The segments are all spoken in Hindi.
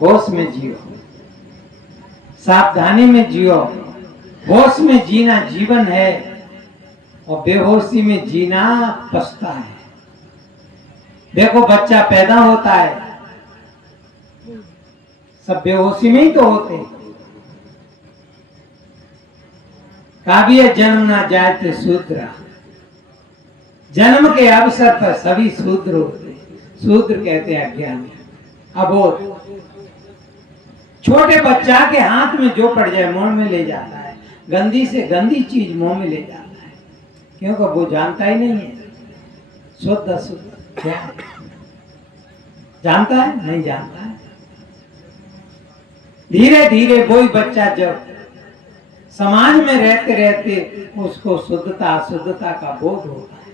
होश में जियो, सावधानी में जियो। होश में जीना जीवन है और बेहोशी में जीना पछता है। देखो बच्चा पैदा होता है, सब बेहोशी में ही तो होते। काव्य जन्म ना जाते शूद्र, जन्म के अवसर पर सभी शूद्र होते। शूद्र कहते हैं अज्ञानी, अबोध। छोटे बच्चा के हाथ में जो पड़ जाए मुंह में ले जाता है, गंदी से गंदी चीज मुंह में ले जाता है, क्योंकि वो जानता ही नहीं है शुद्ध अशुद्ध क्या है। जानता है? नहीं जानता है। धीरे धीरे वही बच्चा जब समाज में रहते रहते उसको शुद्धता अशुद्धता का बोध होता है।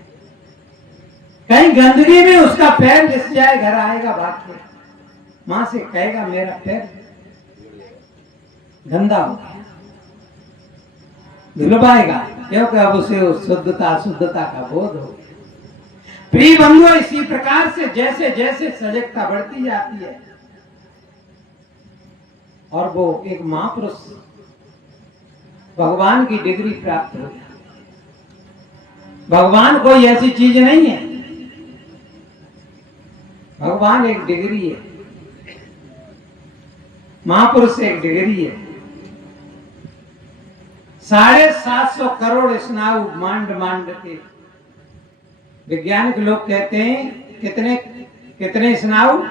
कहीं गंदगी में उसका पैर लिस जाए, घर आएगा भाग के, मां से कहेगा मेरा पैर गंदा हो गया, धुलवाएगा, क्योंकि अब उसे उस शुद्धता अशुद्धता का बोध हो गया। प्रिय बंधुओं, इसी प्रकार से जैसे जैसे सजगता बढ़ती जाती है और वो एक महापुरुष भगवान की डिग्री प्राप्त हो जाती है। भगवान कोई ऐसी चीज नहीं है, भगवान एक डिग्री है, महापुरुष एक डिग्री है। 750 करोड़ स्नायु मांड मांड के, वैज्ञानिक लोग कहते हैं कितने कितने स्नायु,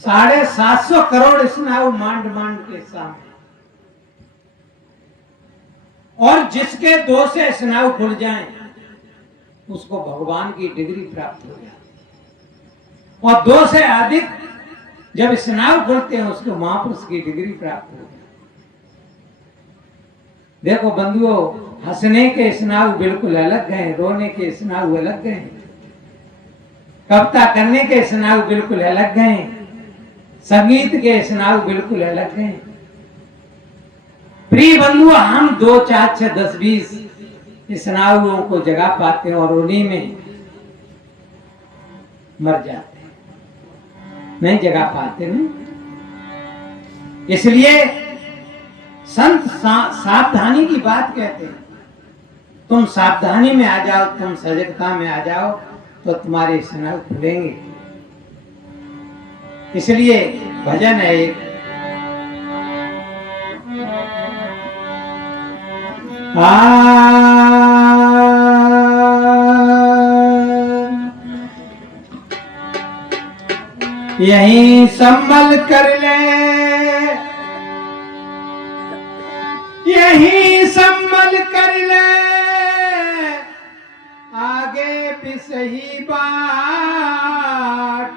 750 करोड़ स्नायु मांड मांड के सामने। और जिसके 2 से स्नायु खुल जाएं उसको भगवान की डिग्री प्राप्त हो जाती है, और 2 से अधिक जब स्नायु खुलते हैं उसको महापुरुष की डिग्री प्राप्त हो जाती है। देखो बंधुओं, हंसने के स्नायु बिल्कुल अलग हैं, रोने के स्नायु अलग हैं, कविता करने के स्नायु बिल्कुल अलग हैं, संगीत के स्नायु बिल्कुल अलग हैं। प्रिय बंधुओं, हम 2, 4, 6, 10, 20 स्नायुओं को जगा पाते हैं और उन्हीं में मर जाते हैं, नहीं जगा पाते नहीं। इसलिए संत सावधानी की बात कहते हैं। तुम सावधानी में आ जाओ, तुम सजगता में आ जाओ तो तुम्हारे स्नायु खुलेंगे। इसलिए भजन है एक, यहीं संभल कर ले, यहीं संभल कर ले, आगे भी सही बात,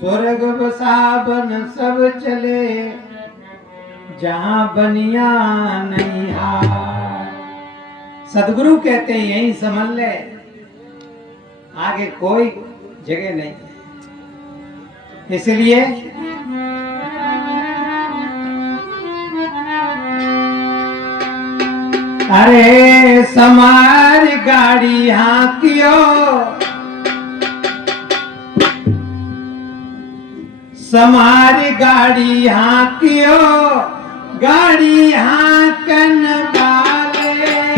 स्वर्ग बसावन सब चले, जहां बनिया नहीं हार। सदगुरु कहते हैं यहीं संभल ले, आगे कोई जगह नहीं। इसलिए अरे समार गाड़ी हाकियो, समार गाड़ी हाकियो, गाड़ी हाकन वाले,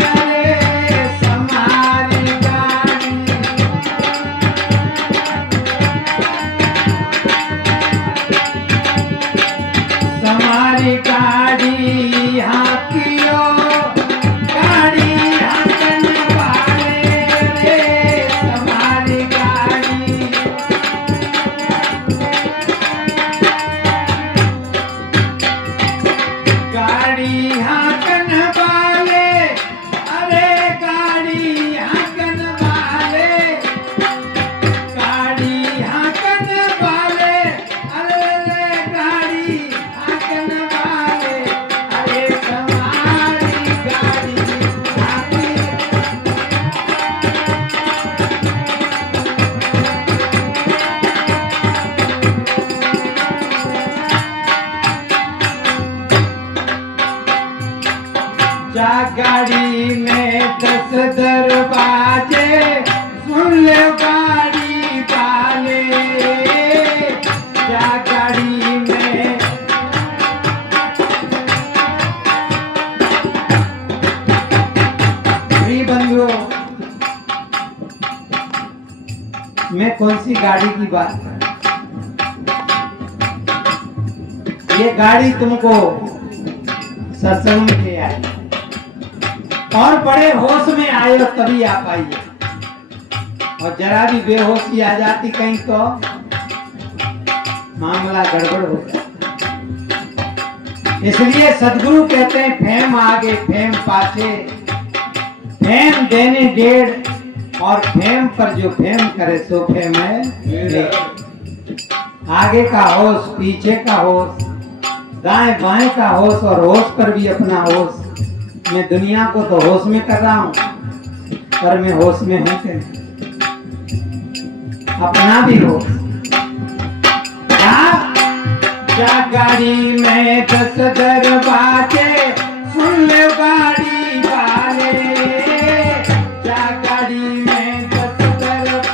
अरे समारी गाड़ी, समारी गाड़ी हाकियो, गाड़ी हाकन वाले, अरे समारी गाड़ी। गाड़ी हाकन वाले कौन सी गाड़ी की बात कर? ये गाड़ी तुमको सत्संग में ले आई और बड़े होश में आए हो तभी आ पाई है, और जरा भी बेहोशी आ जाती कहीं तो मामला गड़बड़ हो जाता। इसलिए सदगुरु कहते हैं फेम आगे फेम पाछे, फेम देने डेढ़ और फेम पर जो फेम करे सो फेम है। आगे का होश, पीछे का होश, दाएं बाएं का होश और होश पर भी अपना होश। मैं दुनिया को तो होश में कर रहा हूं, पर मैं होश में हूं कि नहीं? अपना भी होश। क्या गाड़ी में 10 दरवाजे, सुन लो गाड़ी वाले, क्या गाड़ी में 10 दरवाजे,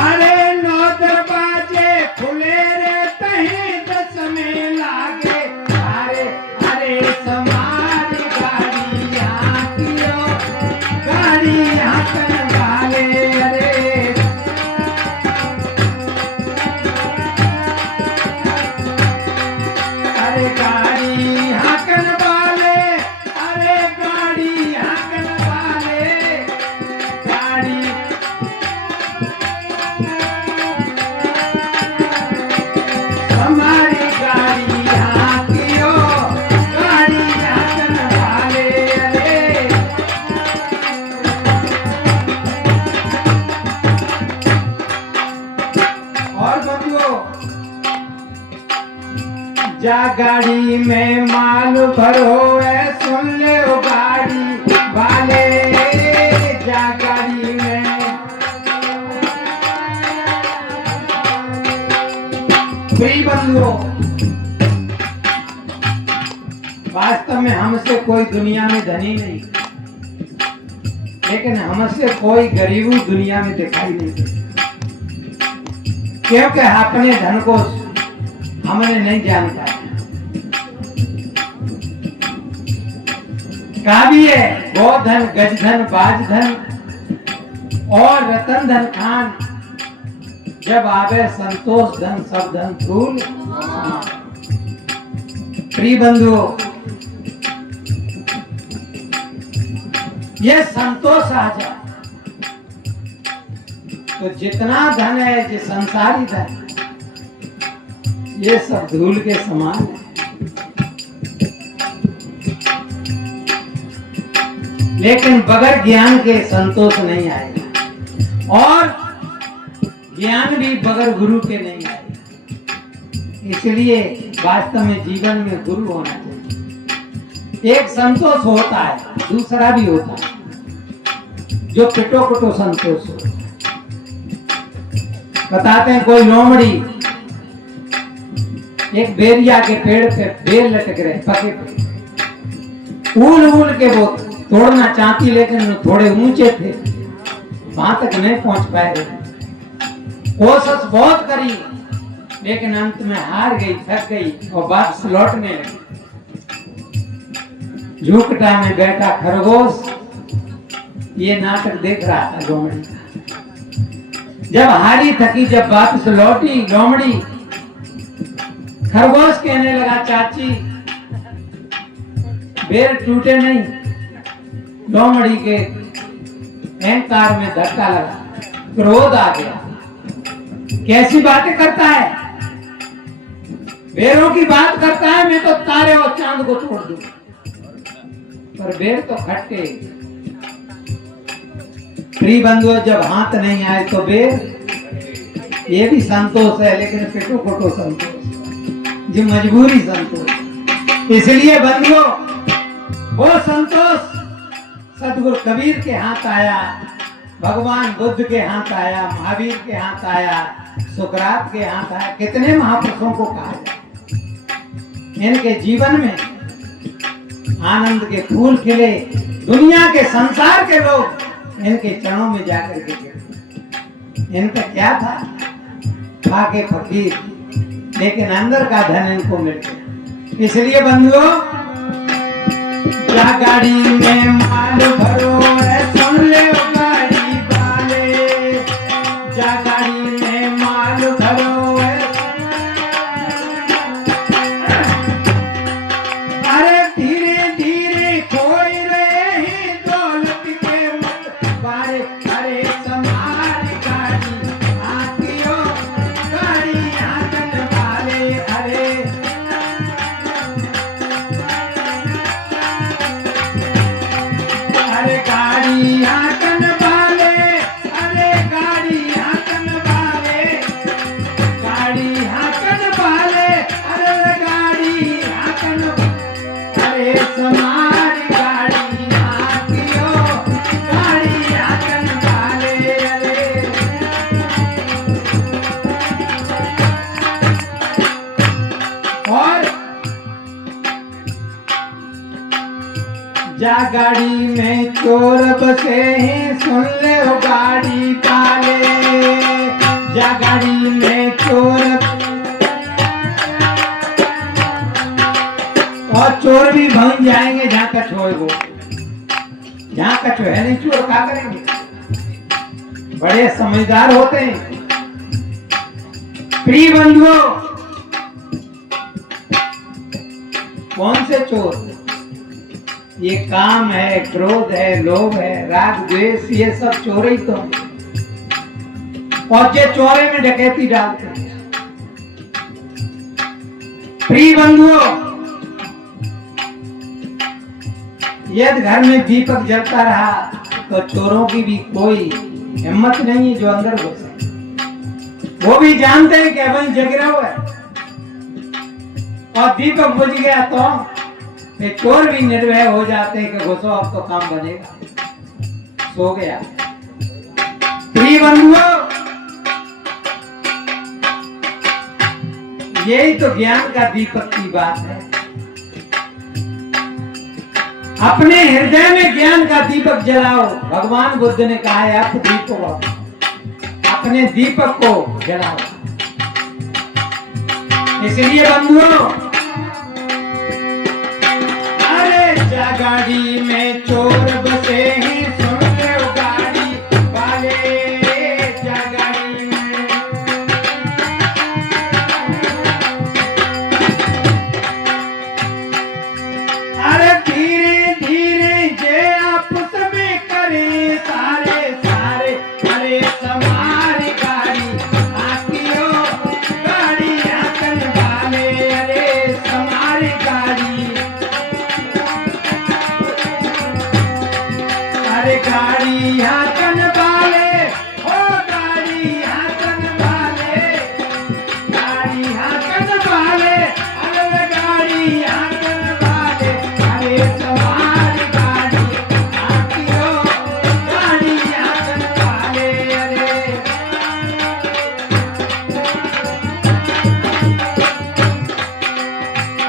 अरे 9 दरवाजे खुले रहते हैं, 10 में लागे अरे अरे समारी गाड़ी यहाँ की हो, गाड़ी यहाँ कर वाले, अरे गाड़ी हाकन वाले, अरे गाड़ी हाकन वाले, गाड़ी हमारी गाड़ी हाकियो, गाड़ी हाकन वाले, अरे और बंधुओं, जा गाड़ी में माल भरो है, सुन ले ओ गाड़ी वाले, जा गाड़ी में। प्रिय बंधुओं, वास्तव में हमसे कोई दुनिया में धनी नहीं, लेकिन हमसे कोई गरीबी दुनिया में दिखाई नहीं देती, क्योंकि अपने धन को हमने नहीं जानता। कहा भी है, गोधन, गजधन, बाजधन और रतन धन खान, जब आवे संतोष धन सब धन फूल। प्रिय बंधुओं, ये संतोष आ जाए तो जितना धन है, जो संसारी धन, ये सब धूल के समान है। लेकिन बगैर ज्ञान के संतोष नहीं आएगा, और ज्ञान भी बगैर गुरु के नहीं आएगा। इसलिए वास्तव में जीवन में गुरु होना चाहिए। एक संतोष होता है, दूसरा भी होता है जो पिटो कुटो संतोष हो। बताते हैं, कोई लोमड़ी एक बेरिया के पेड़ पे बेल लटक रहे, पके पे, ऊल के वो तोड़ना चाहती, लेकिन थोड़े ऊंचे थे, वहां तक नहीं पहुंच पाए। कोशिश बहुत करी, लेकिन अंत में हार गई, थक गई और वापस लौटने लगी। झुकटा में बैठा खरगोश ये नाटक देख रहा था लोमड़ी का। जब हारी थकी, जब वापस लौटी लोमड़ी, खरगोश कहने लगा, चाची बेर टूटे नहीं। लोमड़ी के अहंकार में धक्का लगा, क्रोध आ गया। कैसी बातें करता है, बेरों की बात करता है, मैं तो तारे और चांद को तोड़ दूं, पर बेर तो खट्टे। प्रिय बंधुओं, जब हाथ नहीं आए तो बेर, ये भी संतोष है, लेकिन पिटो कोटो संतोष, जो मजबूरी संतोष। इसलिए बंधुओं, वो संतोष सदगुरु कबीर के हाथ आया, भगवान बुद्ध के हाथ आया, महावीर के हाथ आया, सुकरात के हाथ आया। कितने महापुरुषों को कहा जाए, इनके जीवन में आनंद के फूल खिले। दुनिया के, संसार के लोग इनके चरणों में जाकर के गिरे। इनका क्या था, खाके फकीर, लेकिन अंदर का धन इनको मिल गया। इसलिए बंधुओं, जा गाड़ी में माल भरो है, सुन ले ओ गाड़ी वाले। जा गाड़ी में माल भरो है, अरे धीरे धीरे खोई रहे हैं दौलत के बारे। अरे समार गाड़ी आती हो, गाड़ी आंगन वाले। अरे अरे गाड़ी आंगन वाले, अरे गाड़ी आंगन वाले, गाड़ी आंगन वाले, अरे गाड़ी आंगन, अरे समार गाड़ी आती हो, गाड़ी आंगन वाले। अरे और जा गाड़ी में चोर बसे हैं, सुन ले ओ गाड़ी वाले। जा गाड़ी में चोर, और चोर भी भंग जाएंगे जहाँ कछ होएगो। जहाँ कछ है नहीं चोर क्या करेंगे, बड़े समझदार होते हैं। प्रिय बंधुओं, कौन से चोर? ये काम है, क्रोध है, लोभ है, राग द्वेष, ये सब चोर ही तो हैं। और ये चोरे में डकैती डालते हैं। प्रिय बंधुओं, यदि घर में दीपक जलता रहा तो चोरों की भी कोई हिम्मत नहीं है जो अंदर घुसे। वो भी जानते हैं कि अभी जग रहा है, और दीपक बुझ गया तो ये चोर भी निर्भय हो जाते हैं कि घुसो अब तो काम बनेगा, सो गया। प्रिय बंधुओं, यही तो ज्ञान का दीपक की बात है। अपने हृदय में ज्ञान का दीपक जलाओ। भगवान बुद्ध ने कहा है आप दीपो, अपने दीपक को जलाओ। इसलिए बंधुओं, अरे जा गाड़ी में चोर बसे हैं, सुन ले ओ गाड़ी वाले। जा गाड़ी में, अरे धीरे धीरे जे आपस में करे सारे सारे। अरे समार गाड़ी आती हो, गाड़ी आंगन वाले। अरे समार गाड़ी, अरे गाड़ी आंगन वाले, ओ गाड़ी आंगन वाले, गाड़ी आंगन वाले, अरे गाड़ी आंगन वाले। अरे समार गाड़ी आती हो, गाड़ी आंगन वाले। अरे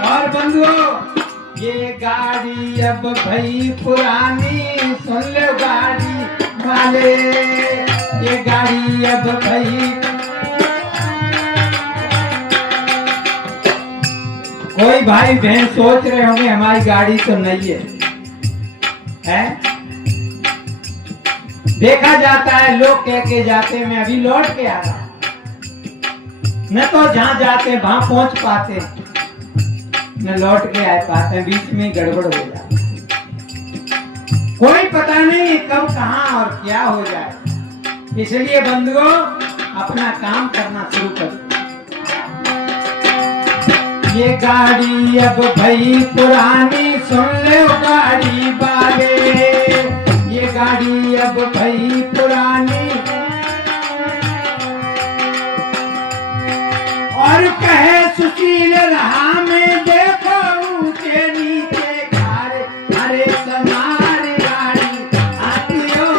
और बंधुओं, ये गाड़ी अब भई पुरानी, सुन ले गाड़ी वाले। ये गाड़ी अब भई, कोई भाई बहन सोच रहे होंगे हमारी गाड़ी तो नहीं है, हैं? देखा जाता है, लोग कह के जाते मैं अभी लौट के आ रहा, न तो जहां जाते वहां पहुंच पाते, न लौट के आ पाते, बीच में गड़बड़ हो जाती। कोई पता नहीं कब कहां और क्या हो जाए। इसलिए बंधुओं, अपना काम करना शुरू करो। ये गाड़ी अब भई पुरानी, सुन ले ओ गाड़ी वाले। ये गाड़ी अब भई पुरानी, और कहे सुशील रहा में देखो ऊंचे नीचे खारे। अरे समार गाड़ी आती हो,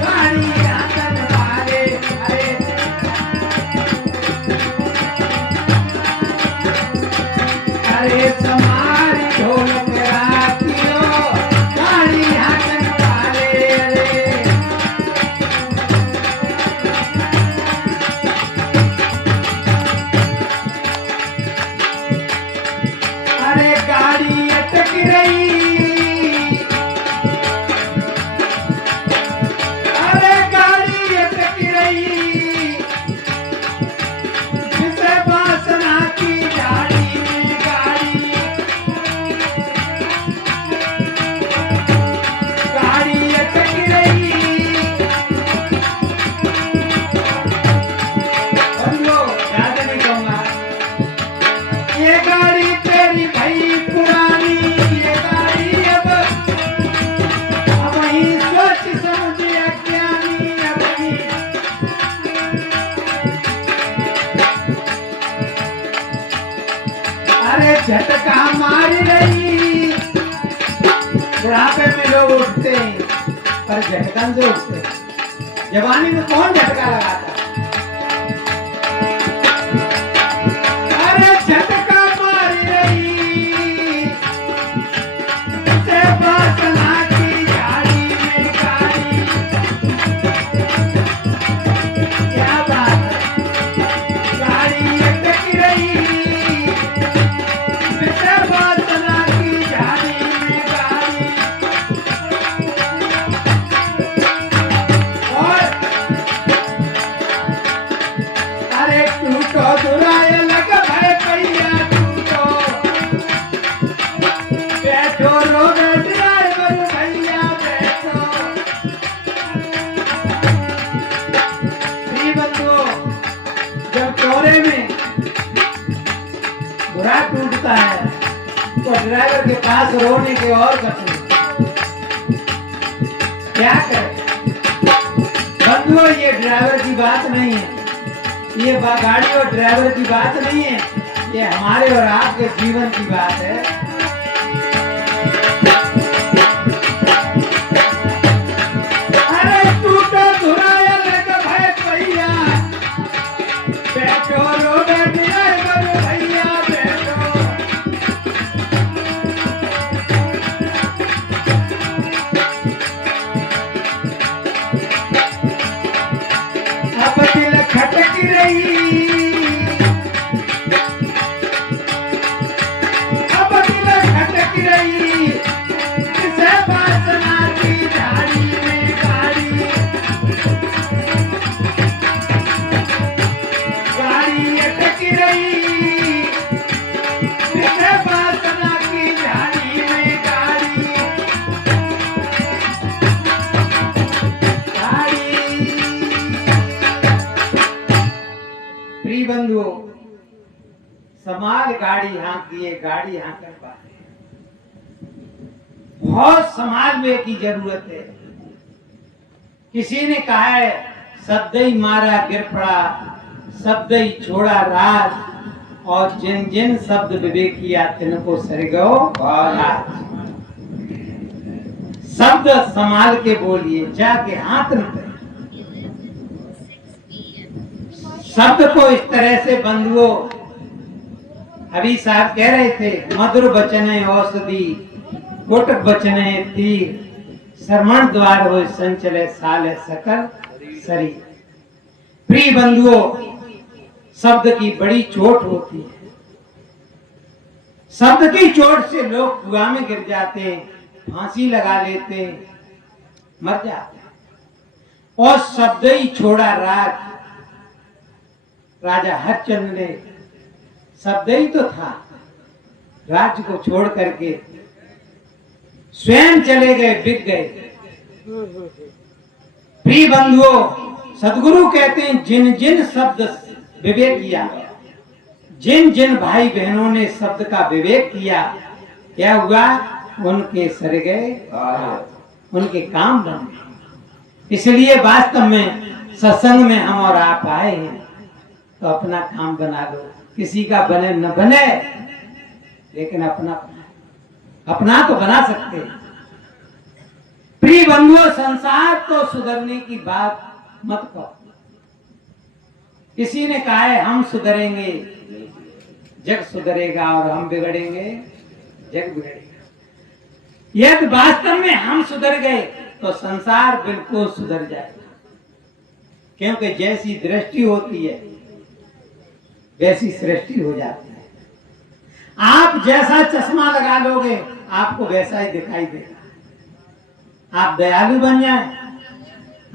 गाड़ी आंगन वाले। अरे समार ढोलक आती हो, गाड़ी आंगन वाले। अरे झटका मार रही। बुढ़ापे में लोग उठते हैं पर झटकन से उठते हैं। जवानी में कौन झटका लगाता? अरे झटका मार रही से बासना की झाड़ी में गाड़ी। क्या बात है, गाड़ी अटक रही से बासना की झाड़ी में गाड़ी। और अरे टूटो दुराए लग भय पैया टूटो, बैठो रोड ड्राइवर भैया बैठो। प्रिय बंधुओं, जब कोहरे में बुरा टूटता है तो ड्राइवर के पास रोने के और कुछ नहीं। क्या करें बंधुओं, ये ड्राइवर की बात नहीं है, ये गाड़ी और ड्राइवर की बात नहीं है, ये हमारे और आपके जीवन की बात है। अरे टूटो धुराया लग भय पैया, बैठो रोड ड्राइवर भैया बैठो। अब दिल खटक रही, अब दिल खटक रही किसे बासना की झाड़ी में गाड़ी। गाड़ी अटक रही किसे बासना की झाड़ी में गाड़ी। प्रिय बंधुओं, समाज गाड़ी हाँक दिए, गाड़ी हाँक कर पाते। बहुत समाज में की जरूरत है। किसी ने कहा है शब्द ही मारा गिर पड़ा, शब्द ही छोड़ा राज, और जिन जिन शब्द विवेक किया तिनको सरगो राज। शब्द संभाल के बोलिए, जाके हाथ न करें। शब्द को इस तरह से बंधुओं, अभी साहब कह रहे थे, मधुर वचन है औषधि, कोटक वचन है तीर, श्रवण द्वार हो संचले साल सकल शरीर। प्रिय बंधुओं, शब्द की बड़ी चोट होती है। शब्द की चोट से लोग कुआं में गिर जाते हैं, फांसी लगा लेते हैं, मर जाते हैं। और शब्द ही छोड़ा राज। राजा हरिश्चंद्र ने शब्द ही तो था, राज्य को छोड़ करके स्वयं चले गए, बिक गए। प्रिय बंधुओं, सदगुरु कहते हैं जिन जिन शब्द विवेक किया, जिन जिन भाई बहनों ने शब्द का विवेक किया, क्या हुआ? उनके सर गए, उनके काम बन गए। इसलिए वास्तव में सत्संग में हम और आप आए हैं तो अपना काम बना लो। किसी का बने न बने, लेकिन अपना तो बना सकते हैं। प्रिय बंधुओं, संसार तो सुधरने की बात मत करो। किसी ने कहा है हम सुधरेंगे जग सुधरेगा, और हम बिगड़ेंगे जग बिगड़ेगा। यदि वास्तव में हम सुधर गए तो संसार बिल्कुल सुधर जाएगा। क्योंकि जैसी दृष्टि होती है वैसी सृष्टि हो जाती है। आप जैसा चश्मा लगा लोगे आपको वैसा ही दिखाई देगा। आप दयालु बन जाए,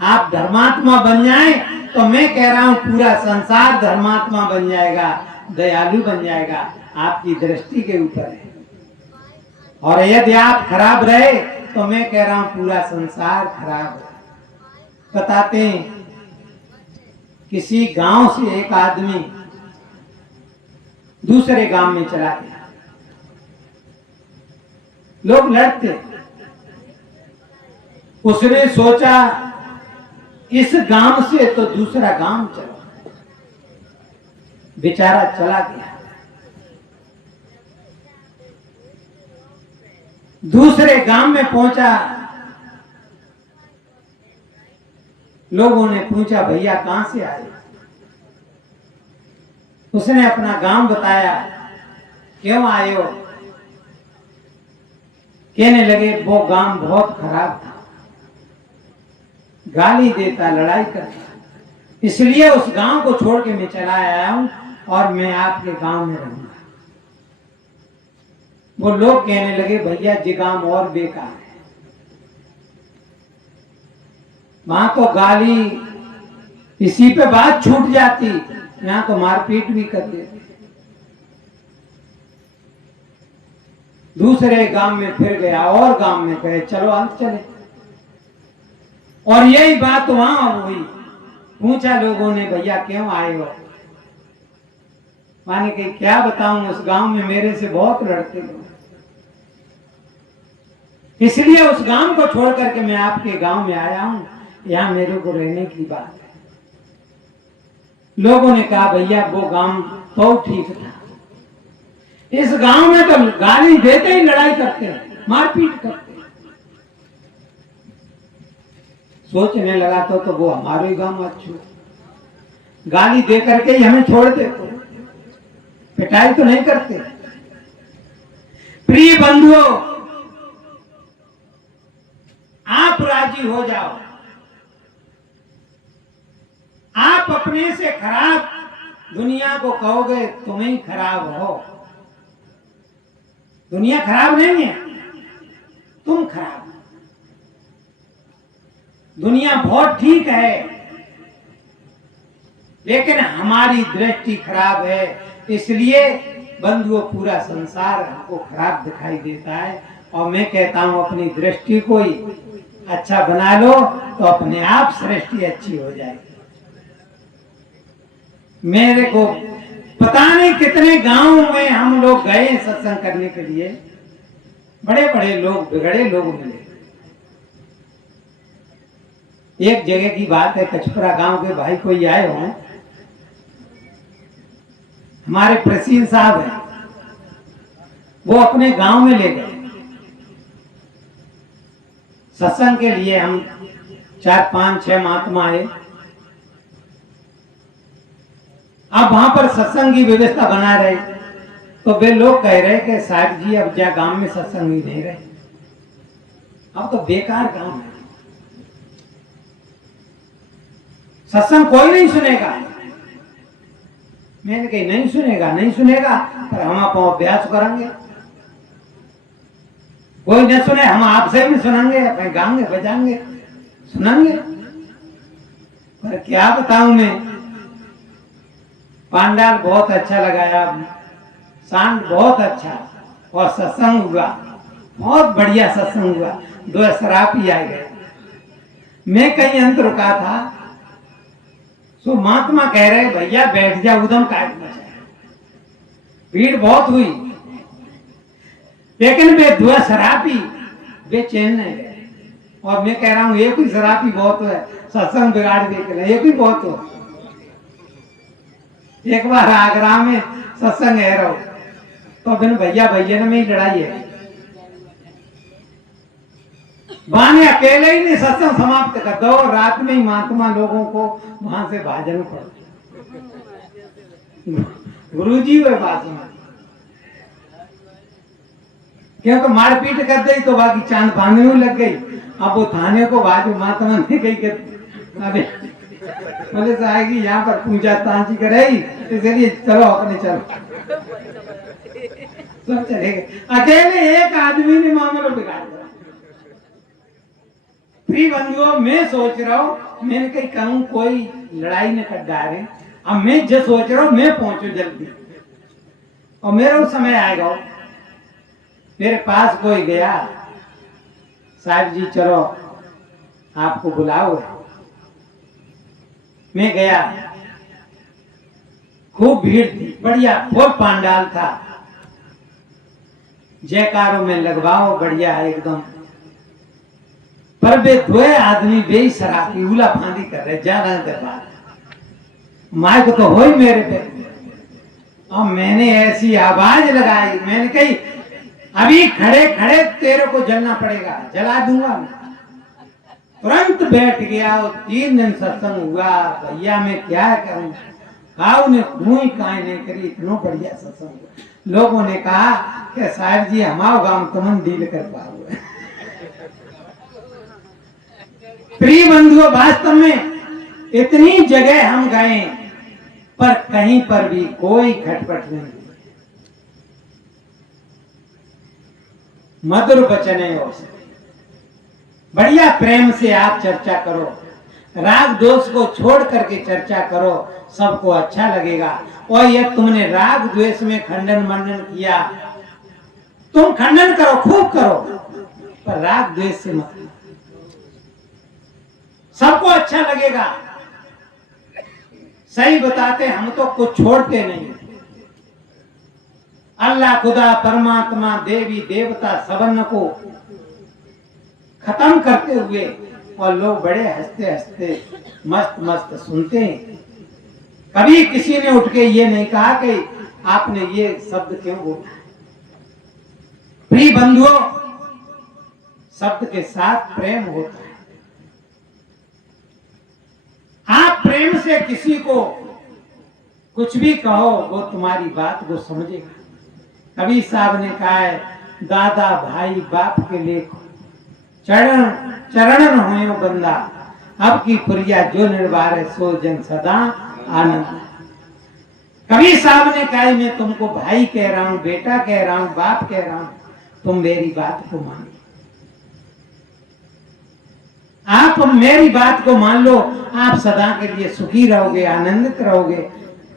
आप धर्मात्मा बन जाए, तो मैं कह रहा हूं पूरा संसार धर्मात्मा बन जाएगा, दयालु बन जाएगा। आपकी दृष्टि के ऊपर है। और यदि आप खराब रहे तो मैं कह रहा हूं पूरा संसार खराब है। बताते हैं, किसी गांव से एक आदमी दूसरे गांव में चला गया। लोग लड़ते, उसने सोचा इस गांव से तो दूसरा गांव चला। बेचारा चला गया। दूसरे गांव में पहुंचा। लोगों ने पूछा भैया कहां से आए? उसने अपना गांव बताया। क्यों आए हो? कहने लगे वो गांव बहुत खराब था, गाली देता, लड़ाई करता, इसलिए उस गांव को छोड़ के मैं चला आया हूं और मैं आपके गांव में रहूंगा। वो लोग कहने लगे भैया ये गांव और बेकार है, वहां तो गाली इसी पे बात छूट जाती, यहां तो मारपीट भी कर देते। दूसरे गांव में फिर गया और गांव में गए, चलो अंत चले। और यही बात वहां हुई। पूछा लोगों ने भैया क्यों आए हो? माने कि क्या बताऊं, उस गांव में मेरे से बहुत लड़ते लोग, इसलिए उस गांव को छोड़ करके मैं आपके गांव में आया हूं, यहां मेरे को रहने की बात है। लोगों ने कहा भैया वो गांव तो ठीक था, इस गांव में तो गाली देते ही लड़ाई करते हैं, मारपीट करते हैं। सोचने लगा तो वो हमारे गांव अच्छा, गाली दे करके ही हमें छोड़ देते, पिटाई तो नहीं करते। प्रिय बंधुओं, आप राजी हो जाओ, आप अपने से खराब दुनिया को कहोगे तुम ही खराब हो। दुनिया खराब नहीं है, तुम खराब हो। दुनिया बहुत ठीक है, लेकिन हमारी दृष्टि खराब है, इसलिए बंधुओं पूरा संसार हमको खराब दिखाई देता है। और मैं कहता हूं अपनी दृष्टि को ही अच्छा बना लो तो अपने आप सृष्टि अच्छी हो जाएगी। मेरे को पता नहीं कितने गांव में हम लोग गए सत्संग करने के लिए, बड़े बड़े लोग, बिगड़े लोग मिले। एक जगह की बात है, कचपरा गांव के भाई कोई आए हो, हमारे प्रसीन साहब हैं, वो अपने गांव में ले गए सत्संग के लिए। हम 4, 5, 6 महात्मा आए। अब वहां पर सत्संग की व्यवस्था बना रहे तो वे लोग कह रहे कि साहब जी अब जा गांव में सत्संग ही नहीं रहे, अब तो बेकार गांव है, सत्संग कोई नहीं सुनेगा। मैंने कही नहीं सुनेगा, नहीं सुनेगा, पर हम आप अभ्यास करेंगे, कोई न सुने हम आपसे भी सुनाएंगे, अपने गाएंगे, बजाएंगे, सुनाएंगे। पर क्या बताऊं मैं, पांडाल बहुत अच्छा लगाया, सांड बहुत अच्छा, और सत्संग हुआ, बहुत बढ़िया सत्संग हुआ। 2 शराबी आ गए। मैं कहीं अंत रुका था, तो महात्मा कह रहे भैया बैठ जा, उदम काट मचा, भीड़ बहुत हुई, लेकिन वे 2 शराबी बेचैन नहीं गए। और मैं कह रहा हूं एक ही शराबी बहुत है, सत्संग बिगाड़ दे, एक ही बहुत हो। एक बार आगरा में सत्संग है रहो, तो बिन भैया भैया में ही लड़ाई है, बाने अकेले ही नहीं सत्संग समाप्त कर दो, रात में ही महात्मा लोगों को वहां से भाजन पड़ते, गुरुजी हुए पास में, क्योंकि मारपीट कर दी तो बाकी चांद बांधने लग गई। अब वो थाने को बाजू महात्मा ने कही कि अरे पुलिस आएगी, यहाँ पर पूजा तांची करेगी, इसलिए चलो अपने चलो, सब चले गए। अकेले एक आदमी ने मामला बिगाड़ दिया। प्रिय बंधुओं, मैं सोच रहा हूं, मैंने कहीं कहूं कोई लड़ाई न कर डाले, अब मैं जो सोच रहा हूं मैं पहुंचू जल्दी, और मेरा उस समय आएगा। मेरे पास कोई गया, साहब जी चलो आपको बुलाओ। मैं गया, खूब भीड़ थी, बढ़िया फुल पांडाल था, जयकारों में लगवाओ, बढ़िया एकदम। पर वे 2 आदमी बे शराबी उला फांदी कर रहे, जा रहे दरबार, माइक तो हो ही मेरे पे। और मैंने ऐसी आवाज लगाई, मैंने कही अभी खड़े खड़े तेरे को जलना पड़ेगा, जला दूंगा मैं। तुरंत बैठ गया और 3 दिन सत्संग हुआ। भैया मैं क्या करूं, खाओ ने कोई काहे नहीं करी, इतना बढ़िया सत्संग हुआ। लोगों ने कहा कि साहब जी हमारे गांव तुम डील कर पाओ। प्रिय बंधुओं, वास्तव में इतनी जगह हम गए पर कहीं पर भी कोई खटपट नहीं। मधुर वचन है, बढ़िया प्रेम से आप चर्चा करो, राग दोष को छोड़ करके चर्चा करो, सबको अच्छा लगेगा। और यह तुमने राग द्वेष में खंडन मंडन किया, तुम खंडन करो, खूब करो, पर राग द्वेष से मत, सबको अच्छा लगेगा। सही बताते, हम तो कुछ छोड़ते नहीं। अल्लाह खुदा परमात्मा देवी देवता सबन को खत्म करते हुए और लोग बड़े हंसते हंसते मस्त मस्त सुनते हैं। कभी किसी ने उठ के ये नहीं कहा कि आपने ये शब्द क्यों बोला। प्रिय बंधुओं, शब्द के साथ प्रेम होता है। आप प्रेम से किसी को कुछ भी कहो, वो तुम्हारी बात को समझेगा। कबीर साहब ने कहा है, दादा भाई बाप के लेख चरण चरणन होयो बंदा, अब की पुरिया जो निर्वार सो जन सदा आनंद। कबीर साहब ने कहा, मैं तुमको भाई कह रहा हूं, बेटा कह रहा हूं, बाप कह रहा हूं, तुम मेरी बात को मानो। आप मेरी बात को मान लो, आप सदा के लिए सुखी रहोगे, आनंदित रहोगे,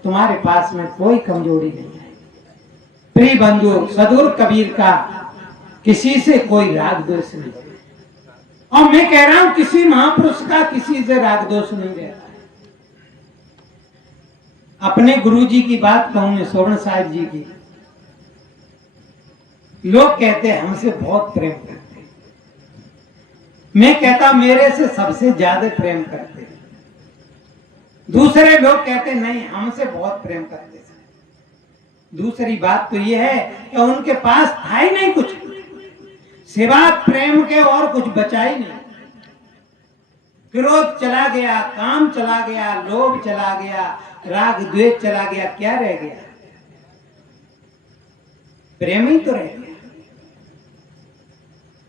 तुम्हारे पास में कोई कमजोरी नहीं है। प्रिय बंधु, सदगुरु कबीर का किसी से कोई राग दोष नहीं, और मैं कह रहा हूं किसी महापुरुष का किसी से राग दोष नहीं रहता है। अपने गुरु जी की बात कहूं मैं, स्वर्ण साहिब जी की, लोग कहते हैं हमसे बहुत प्रेम करते, मैं कहता मेरे से सबसे ज्यादा प्रेम करते। दूसरे लोग कहते नहीं हमसे बहुत प्रेम करते। दूसरी बात तो यह है कि उनके पास था ही नहीं कुछ, सिवा प्रेम के और कुछ बचा ही नहीं। क्रोध चला गया, काम चला गया, लोभ चला गया, राग द्वेष चला गया, क्या रह गया? प्रेम ही तो रह गया।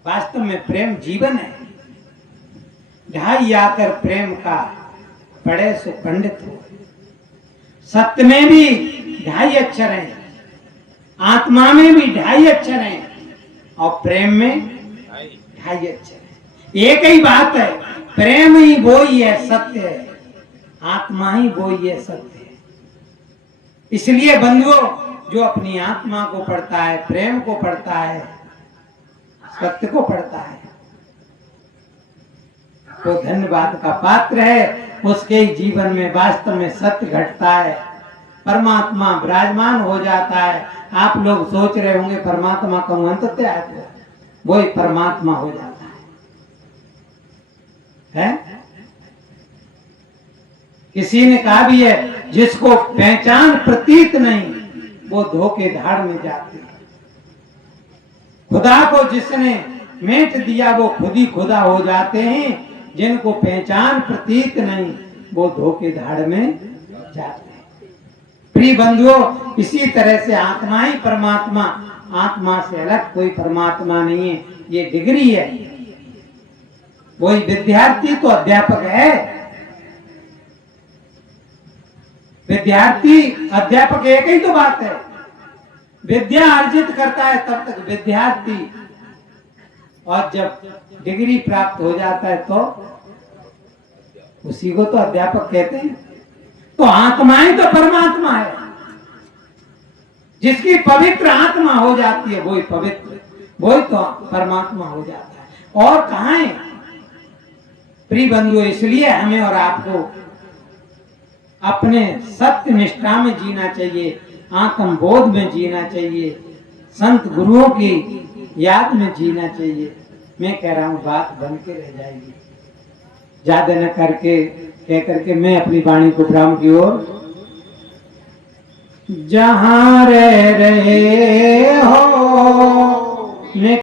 वास्तव में प्रेम जीवन है। ढाई आकर प्रेम का पढ़े सो पंडित हो। सत्य में भी 2.5 अक्षर हैं, आत्मा में भी 2.5 अक्षर हैं, और प्रेम में 2.5 अक्षर है। एक ही बात है, प्रेम ही वो ही है, सत्य है, आत्मा ही वो ही है, सत्य है। इसलिए बंधुओं, जो अपनी आत्मा को पढ़ता है, प्रेम को पढ़ता है, सत्य को पढ़ता है, वो धन्यवाद का पात्र है। उसके ही जीवन में वास्तव में सत्य घटता है, परमात्मा विराजमान हो जाता है। आप लोग सोच रहे होंगे परमात्मा का अंत है, वो ही परमात्मा हो जाता है? किसी ने कहा भी है, जिसको पहचान प्रतीत नहीं वो धोखे धाड़ में जाते हैं। खुदा को जिसने मेट दिया वो खुद ही खुदा हो जाते हैं। जिनको पहचान प्रतीत नहीं वो धोखे धाड़ में जाते हैं। प्रिय बंधुओं, इसी तरह से आत्मा ही परमात्मा, आत्मा से अलग कोई परमात्मा नहीं है। ये डिग्री है। वही विद्यार्थी तो अध्यापक है, विद्यार्थी अध्यापक एक ही तो बात है। विद्या अर्जित करता है तब तक विद्यार्थी, और जब डिग्री प्राप्त हो जाता है तो उसी को तो अध्यापक कहते हैं। तो आत्मा ही तो परमात्मा है। जिसकी पवित्र आत्मा हो जाती है वही पवित्र, वही तो परमात्मा हो जाता है। और कहां है? प्रिय बंधुओं, इसलिए हमें और आपको अपने सत्य निष्ठा में जीना चाहिए, आत्मबोध में जीना चाहिए, संत गुरुओं की याद में जीना चाहिए। मैं कह रहा हूं बात बन के रह जाएगी। ज्यादा न करके कह करके मैं अपनी वाणी को विराम की ओर। जहां रह रहे हो मैं